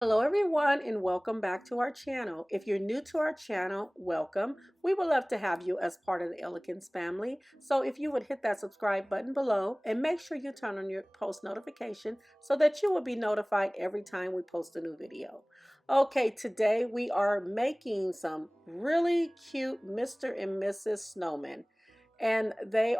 Hello everyone and welcome back to our channel. If you're new to our channel, welcome. We would love to have you as part of the Elegance family. So if you would hit that subscribe button below and make sure you turn on your post notification so that you will be notified every time we post a new video. Okay, today we are making some really cute Mr. and Mrs. Snowmen. And they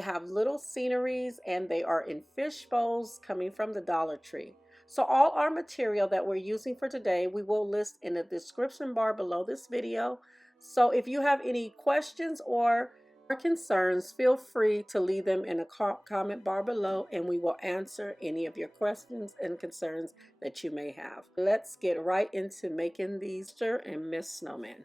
have little sceneries and they are in fish bowls coming from the Dollar Tree. So all our material that we're using for today, we will list in the description bar below this video. So if you have any questions or concerns, feel free to leave them in a comment bar below and we will answer any of your questions and concerns that you may have. Let's get right into making these Mr. and Miss Snowman.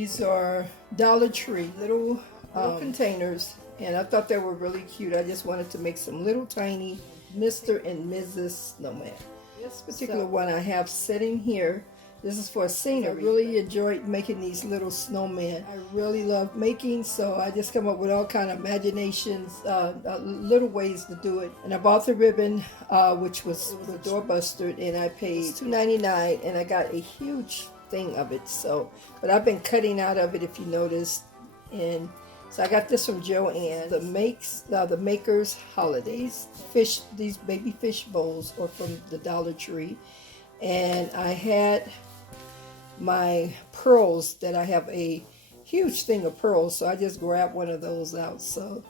These are Dollar Tree little containers, and I thought they were really cute. I just wanted to make some little tiny Mr. and Mrs. Snowman. This particular one I have sitting here. This is for scenery. I really enjoyed making these little snowmen. I really love making, so I just come up with all kind of imaginations, little ways to do it. And I bought the ribbon, which was a doorbuster, and I paid $2.99, and I got a huge thing of it. So, but I've been cutting out of it, if you noticed, and so I got this from JoAnn. The Maker's Holidays these baby fish bowls are from the Dollar Tree, and I had my pearls that I have a huge thing of pearls, so I just grabbed one of those out. So,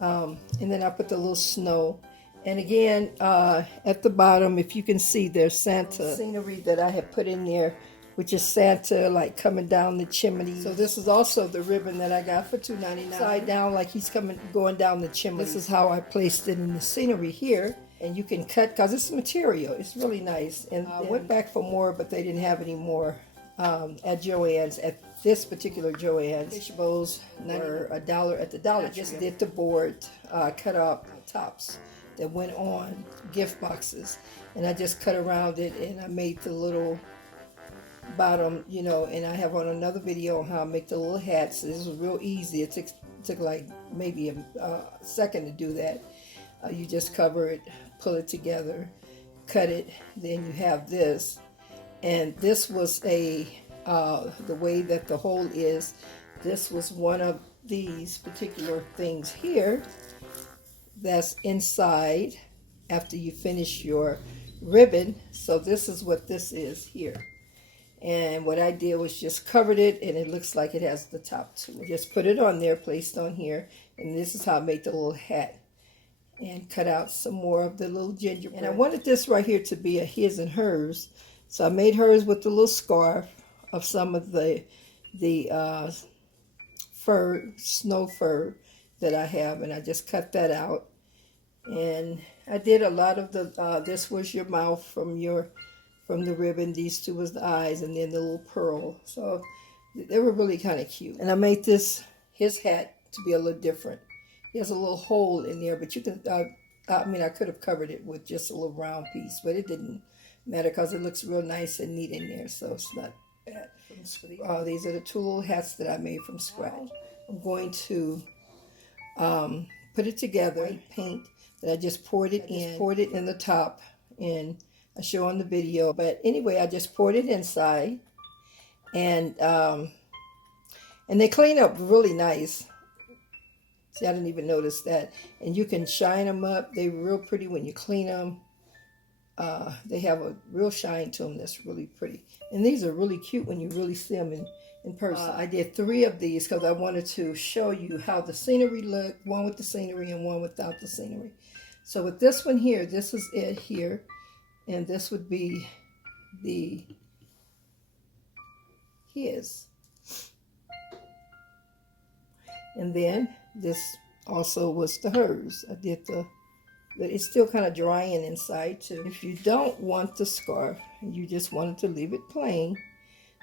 and then I put the little snow, and again at the bottom, if you can see, there's Santa scenery that I have put in there, which is Santa like coming down the chimney. So this is also the ribbon that I got for $2.99. Side down like he's going down the chimney. This is how I placed it in the scenery here. And you can cut, because it's material. It's really nice. And I went back for more, but they didn't have any more at JoAnn's. At this particular JoAnn's, fish bowls were $1 at the Dollar Tree. I just did the board, cut up tops that went on gift boxes. And I just cut around it, and I made the little bottom, you know, and I have on another video on how I make the little hats. This was real easy. It took like maybe a second to do that. You just cover it, pull it together, cut it, then you have this. And this was the way that the hole is, this was one of these particular things here that's inside after you finish your ribbon. So this is what this is here. And what I did was just covered it, and it looks like it has the top to it. Just put it on there, placed on here, and this is how I made the little hat. And cut out some more of the little gingerbread. And I wanted this right here to be a his and hers. So I made hers with the little scarf of some of the fur, snow fur that I have. And I just cut that out. And I did a lot of the, this was your mouth from the ribbon. These two was the eyes, and then the little pearl. So they were really kind of cute. And I made his hat to be a little different. He has a little hole in there, but you can, I mean, I could have covered it with just a little round piece, but it didn't matter because it looks real nice and neat in there, so it's not bad. These are the two little hats that I made from scratch. I'm going to put it together, paint that I just poured it in the top, and I show on the video. But anyway, I just poured it inside, and they clean up really nice. See, I didn't even notice that. And you can shine them up. They're real pretty when you clean them. They have a real shine to them that's really pretty. And these are really cute when you really see them in person. I did 3 of these because I wanted to show you how the scenery looked. One with the scenery and one without the scenery. So with this one here, this is it here. And this would be his. And then this also was the hers. I did but it's still kind of drying inside too. If you don't want the scarf and you just wanted to leave it plain,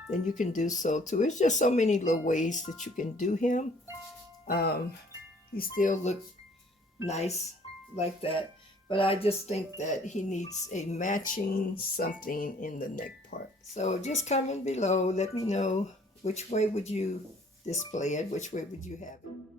then you can do so too. It's just so many little ways that you can do him. He still looks nice like that, but I just think that he needs a matching something in the neck part. So just comment below, let me know which way would you display it, which way would you have it.